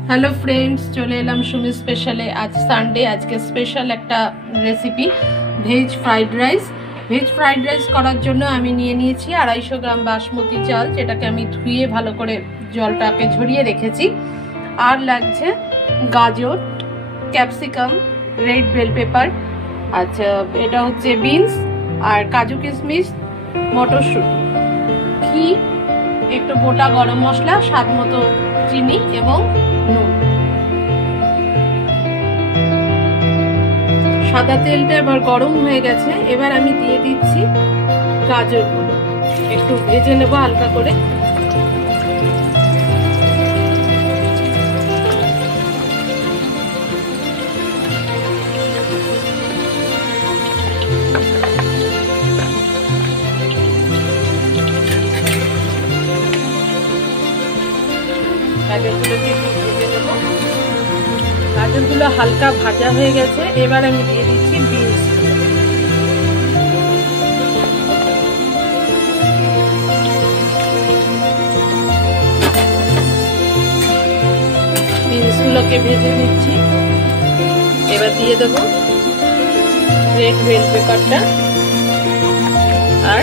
Hello friends, चले एलाम सुमी स्पेशले। आज Sunday, आज के स्पेशल एक रेसिपि भेज फ्राइड राइस। भेज फ्राइड राइस करार जोन्नो आमी निये नियेछि 250 ग्राम बासमती चाल, जेटाके आमी धुए भालो करे जलटाके झरिये रेखेछि। आर लागछे गाजर, कैप्सिकाम, रेड बेल पेपर, अच्छा एटा होच्छे बिन्स और काजू किशमिश, मटरशुटी, घी, एक गोटा गरम मसला, स्वाद मतो चीनी एवं নুন। সাদা তেলটা এবার গরম হয়ে গেছে। এবার আমি দিয়ে দিচ্ছি গাজরগুলো, একটু ভেজে নেব হালকা করে। গাজরগুলোকে গাজরগুলো হালকা ভাজা হয়ে গেছে। এবার আমি দিয়ে দিচ্ছি বিনস। বিনসগুলোকে ভেজে নিচ্ছি। এবার দিয়ে দেব রেড বেল পেপারটা আর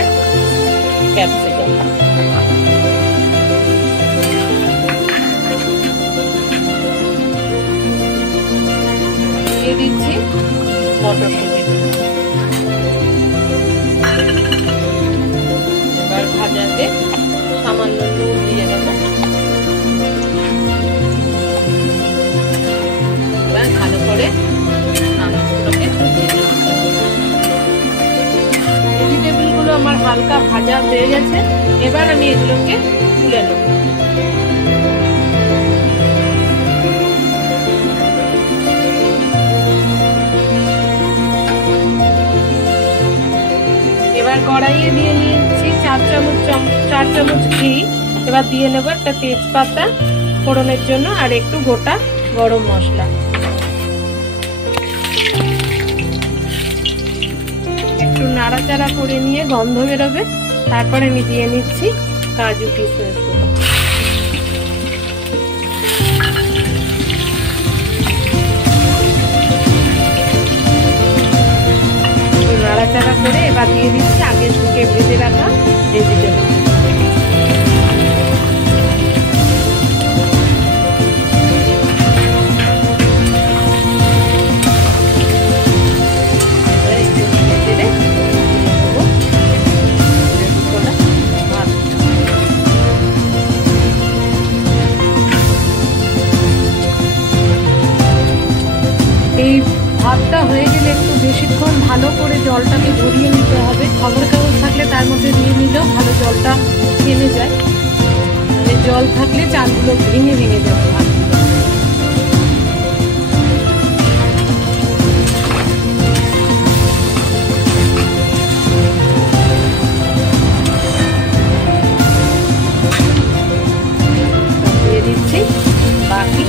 ক্যাপসিকাম। দিচ্ছি মটরশুঁটি। এবার ভাজাতে সামান্য নুন দিয়ে দেব। এবার ভালো করে নানাগুলোকে ছড়িয়ে দেব। ভেজিটেবলগুলো আমার হালকা ভাজা হয়ে গেছে। এবার আমি এগুলোকে তুলে নেব। এবার কড়াইয়ে দিয়ে নিয়েছি 4 চামচ ঘি। এবার দিয়ে নেব একটা তেজপাতা ফোড়নের জন্য আর একটু গোটা গরম মশলা। একটু নাড়াচাড়া করে নিয়ে গন্ধ বেরোবে, তারপরে আমি দিয়ে নিচ্ছি কাজু কিশমিশগুলো। নাড়াচাড়া করে এবার দিয়ে দিচ্ছি আগে থেকে ভেজে রাখা ভেজিটেবল। এই ভাতটা হয়ে গেলে একটু বেশিক্ষণ ভালো করে জলটাকে ঝরিয়ে নিতে হবে। খবর কাগজ থাকলে তার মধ্যে দিয়ে নিলেও ভালো জলটা টেনে যায়। মানে জল থাকলে চালগুলো ভেঙে ভেঙে যাবে। দিয়ে দিচ্ছি বাকি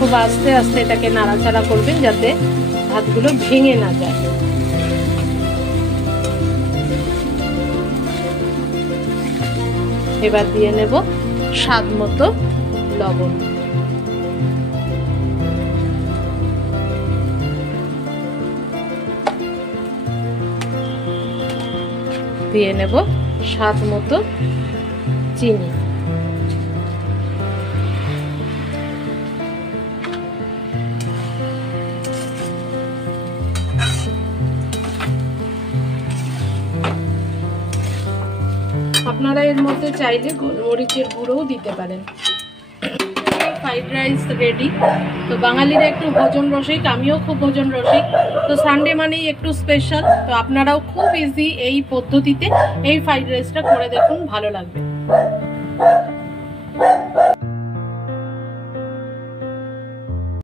খুব আস্তে আস্তে এটাকে নাড়াচাড়া করবেন যাতে ভাতগুলো ভেঙে না যায়। এবার দিয়ে নেব স্বাদ মতো লবণ। দিয়ে নেব স্বাদ মতো চিনি। আপনারা এর মধ্যে চাইলে গোলমরিচের গুঁড়োও দিতে পারেন। Fried rice ready. তো বাঙালিরা একটু ভোজন রসিক, আমিও খুব ভোজন রসিক। তো সানডে মানেই একটু স্পেশাল। তো আপনারাও খুব ইজি এই পদ্ধতিতে এই ফ্রাইড রাইসটা করে দেখুন, ভালো লাগবে।